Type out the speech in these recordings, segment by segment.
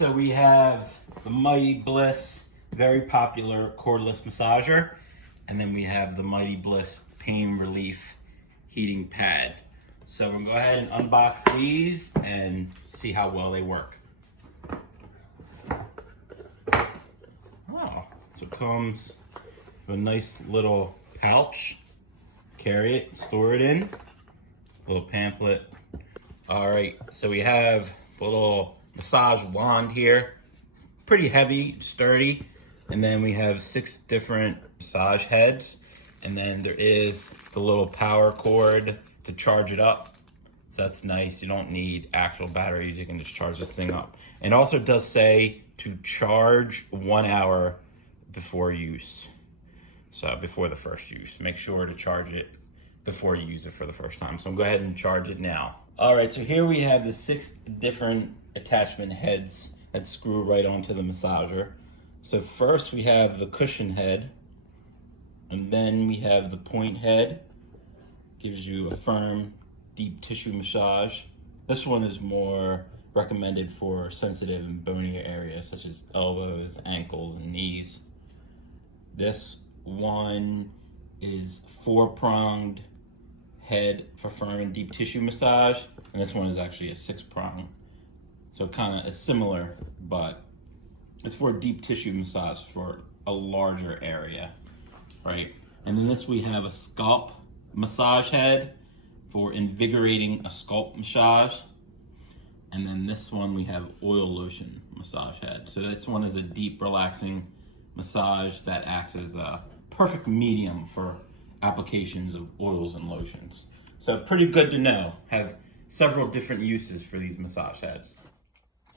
So we have the Mighty Bliss, very popular cordless massager. And then we have the Mighty Bliss Pain Relief Heating Pad. So we're gonna go ahead and unbox these and see how well they work. Oh, so it comes with a nice little pouch. Carry it, store it in. Little pamphlet. All right, so we have a little massage wand here. Pretty heavy, sturdy. And then we have 6 different massage heads. And then there is the little power cord to charge it up. So that's nice. You don't need actual batteries. You can just charge this thing up. And also it does say to charge 1 hour before use. So before the first use, make sure to charge it before you use it for the first time. So I'm going to go ahead and charge it now. All right, so here we have the 6 different attachment heads that screw right onto the massager. So first we have the cushion head, and then we have the point head. Gives you a firm, deep tissue massage. This one is more recommended for sensitive and bonier areas such as elbows, ankles, and knees. This one is 4-pronged head for firm and deep tissue massage, and this one is actually a 6-prong. So kind of is similar, but it's for deep tissue massage for a larger area, right? And then this we have a scalp massage head for invigorating a scalp massage. And then this one we have oil lotion massage head. So this one is a deep, relaxing massage that acts as a perfect medium for applications of oils and lotions. So pretty good to know. Have several different uses for these massage heads.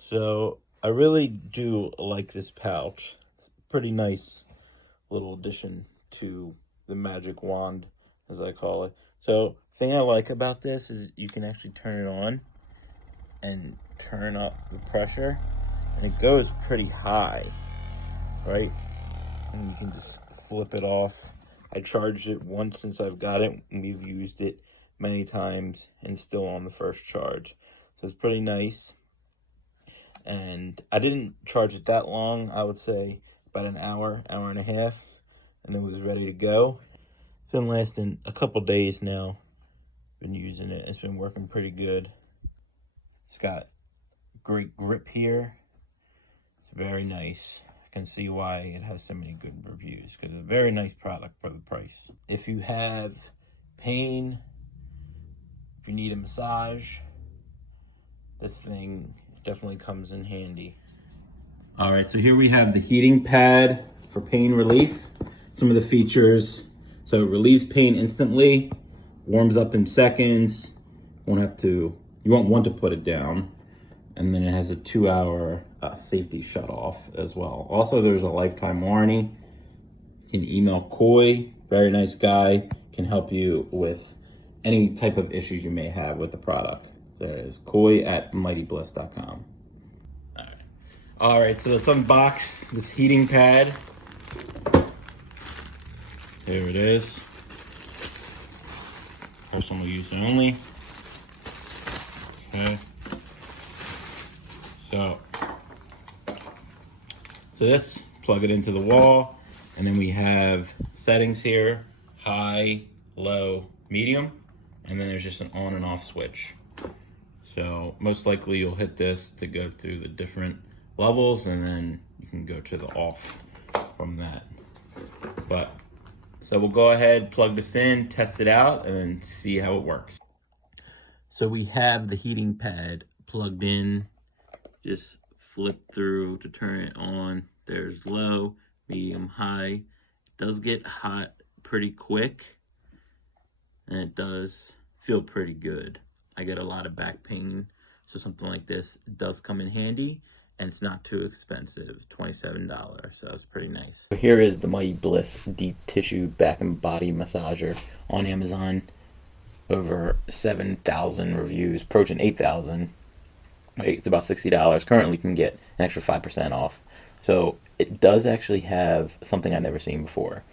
So I really do like this pouch. It's a pretty nice little addition to the magic wand, as I call it. So the thing I like about this is you can actually turn it on and turn up the pressure, and it goes pretty high, right? And you can just flip it off. I charged it once since I've got it, and we've used it many times and still on the first charge. So it's pretty nice. And I didn't charge it that long. I would say about an hour, hour and a half, and it was ready to go. It's been lasting a couple days now. Been using it. It's been working pretty good. It's got great grip here. It's very nice. I can see why it has so many good reviews, because it's a very nice product for the price. If you have pain, if you need a massage, this thing definitely comes in handy. All right, so here we have the heating pad for pain relief. Some of the features: so it relieves pain instantly, warms up in seconds. You won't want to put it down. And then it has a 2-hour safety shut off as well. Also, there's a lifetime warranty. You can email Coy, very nice guy, can help you with any type of issues you may have with the product. There it is, coy@mightybliss.com. All right, so let's unbox this heating pad. There it is. Personal use only. Okay. So this, plug it into the wall, and then we have settings here: high, low, medium, and then there's just an on and off switch. So most likely you'll hit this to go through the different levels, and then you can go to the off from that. So we'll go ahead, plug this in, test it out, and then see how it works. So we have the heating pad plugged in. Just flip through to turn it on. There's low, medium, high. It does get hot pretty quick, and it does feel pretty good. I get a lot of back pain, so something like this does come in handy, and it's not too expensive, $27, so it's pretty nice. So here is the Mighty Bliss Deep Tissue Back and Body Massager on Amazon. Over 7,000 reviews, approaching 8,000. Right, it's about $60. Currently, you can get an extra 5% off. So it does actually have something I've never seen before: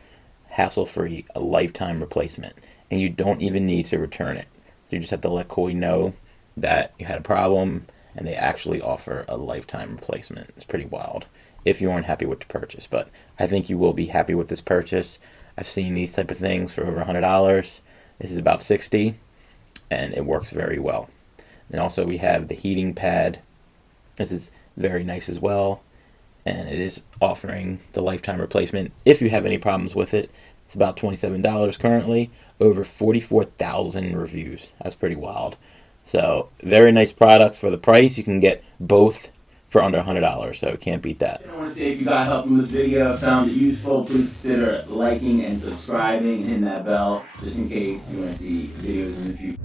hassle-free, a lifetime replacement, and you don't even need to return it. So you just have to let Coy know that you had a problem, and they actually offer a lifetime replacement. It's pretty wild if you aren't happy with the purchase, but I think you will be happy with this purchase. I've seen these type of things for over $100. This is about 60, and it works very well. And also we have the heating pad. This is very nice as well, and it is offering the lifetime replacement if you have any problems with it. It's about $27 currently, over 44,000 reviews. That's pretty wild. So very nice products for the price. You can get both for under $100, so can't beat that. I want to say if you got help from this video, found it useful, please consider liking and subscribing and hitting that bell just in case you want to see videos in the future.